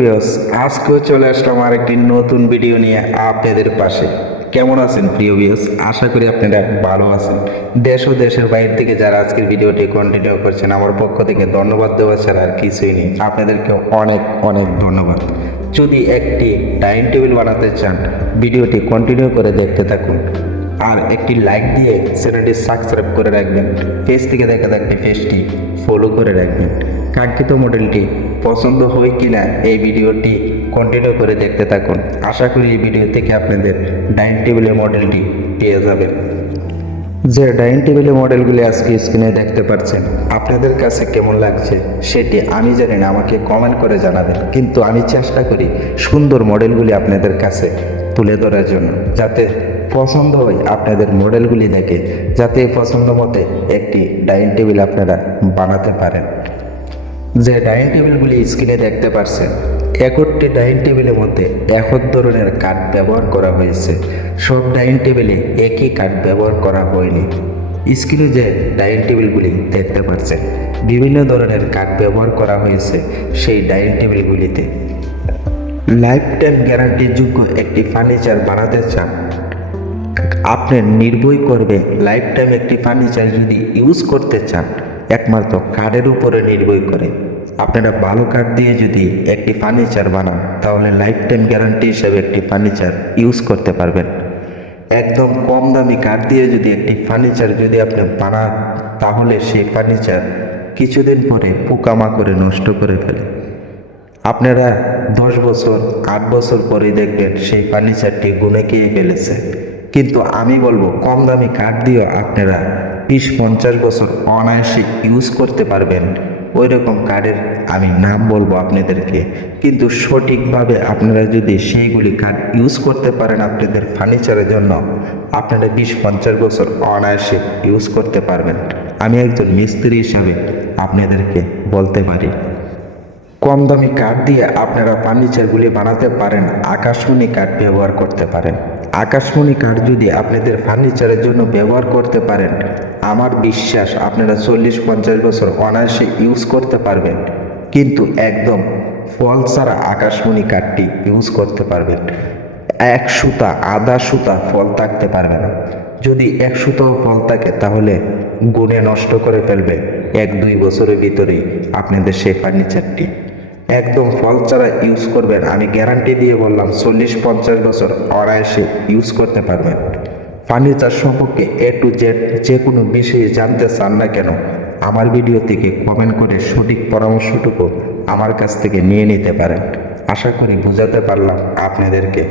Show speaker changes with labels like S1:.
S1: Viewers, আজকেও চলে আসলাম আর একটি নতুন ভিডিও নিয়ে আপনাদের পাশে। কেমন আছেন প্রিয় ভিউয়ার্স? আশা করি আপনারা ভালো আছেন। দেশ ও দেশের বাইরে থেকে যারা আজকের ভিডিওটি কন্টিনিউ করছেন, আমার পক্ষ থেকে ধন্যবাদ দেওয়া ছাড়া আর কিছুই নেই। আপনাদেরকে অনেক অনেক ধন্যবাদ। যদি একটি টাইম টেবিল বানাতে চান, ভিডিওটি কন্টিনিউ করে দেখতে থাকুন। আর একটি লাইক দিয়ে চ্যানেলটি সাবস্ক্রাইব করে রাখবেন। পেজ থেকে দেখা থাকলে পেজটি ফলো করে রাখবেন। কাঙ্ক্ষিত মডেলটি পছন্দ হয় কিনা এই ভিডিওটি কন্টিনিউ করে দেখতে থাকুন। আশা করি এই ভিডিও থেকে আপনাদের ডাইনিং টেবিলের মডেলটি পেয়ে যাবেন। যে ডাইনিং টেবিলের মডেলগুলি আজকে স্ক্রিনে দেখতে পাচ্ছেন, আপনাদের কাছে কেমন লাগছে সেটি আমি জানি না, আমাকে কমেন্ট করে জানাবেন। কিন্তু আমি চেষ্টা করি সুন্দর মডেলগুলি আপনাদের কাছে তুলে ধরার জন্য, যাতে পছন্দ হয় আপনাদের মডেলগুলি দেখে, যাতে পছন্দ মতে একটি ডাইনিং টেবিল আপনারা বানাতে পারেন। যে ডাইনিং টেবিলগুলি স্ক্রিনে দেখতে পাচ্ছেন একটি ডাইনিং টেবিলের মধ্যে এক ধরনের কাঠ ব্যবহার করা হয়েছে। সব ডাইনিং টেবিলে একই কাঠ ব্যবহার করা হয়নি। স্ক্রিনে যে ডাইনিং টেবিলগুলি দেখতে পাচ্ছেন বিভিন্ন ধরনের কাঠ ব্যবহার করা হয়েছে সেই ডাইনিং টেবিলগুলিতে। লাইফ টাইম গ্যারান্টিযোগ্য একটি ফার্নিচার বানাতে চান। আপনি নির্ভয় করবে লাইফ টাইম একটি ফার্নিচার যদি ইউজ করতে চান, একমাত্র কাঠের উপরে নির্ভর করে। আপনারা ভালো কাঠ দিয়ে যদি একটি ফার্নিচার বানান, তাহলে লাইফ টাইম গ্যারান্টি হিসেবে একটি ফার্নিচার ইউজ করতে পারবেন। একদম কম দামি কাঠ দিয়ে যদি একটি ফার্নিচার যদি আপনি বানান, তাহলে সেই ফার্নিচার কিছুদিন পরে পোকামাকড়ে নষ্ট করে ফেলে। আপনারা দশ বছর, আট বছর পরে দেখবেন সেই ফার্নিচারটি গুনে খেয়ে ফেলেছে। কিন্তু আমি বলব, কম দামি কাঠ দিয়েও আপনারা বিশ পঞ্চাশ বছর অনায়াসে ইউজ করতে পারবেন। ওই রকম কার্ডের আমি নাম বলব আপনাদেরকে। কিন্তু সঠিকভাবে আপনারা যদি সেইগুলি কার্ড ইউজ করতে পারেন আপনাদের ফার্নিচারের জন্য, আপনারা বিশ পঞ্চাশ বছর অনায়াসে ইউজ করতে পারবেন। আমি একজন মিস্ত্রি হিসাবে আপনাদেরকে বলতে পারি। কম দামি কাঠ দিয়ে আপনারা ফার্নিচারগুলি বানাতে পারেন, আকাশমণি কাঠ ব্যবহার করতে পারেন। আকাশমণি কাঠ যদি আপনাদের ফার্নিচারের জন্য ব্যবহার করতে পারেন, আমার বিশ্বাস আপনারা চল্লিশ পঞ্চাশ বছর অনায়াসে ইউজ করতে পারবেন। কিন্তু একদম ফল ছাড়া আকাশমণি কাঠটি ইউজ করতে পারবেন। এক সুতা, আধা সুতা ফল থাকতে পারবে না। যদি এক সুতাও ফল থাকে, তাহলে গুণে নষ্ট করে ফেলবে। এক দুই বছরের ভিতরেই আপনাদের সেই ফার্নিচারটি একদম ফল ছাড়া ইউজ করবেন। আমি গ্যারান্টি দিয়ে বললাম, চল্লিশ, পঞ্চাশ বছর অনায়াসে ইউজ করতে পারবেন। ফার্নিচার সম্পর্কে এ টু জেড যে কোনো বিষয়ে জানতে চান না কেন, আমার ভিডিও থেকে কমেন্ট করে সঠিক পরামর্শটুকু আমার কাছ থেকে নিয়ে নিতে পারেন। আশা করি বোঝাতে পারলাম আপনাদেরকে।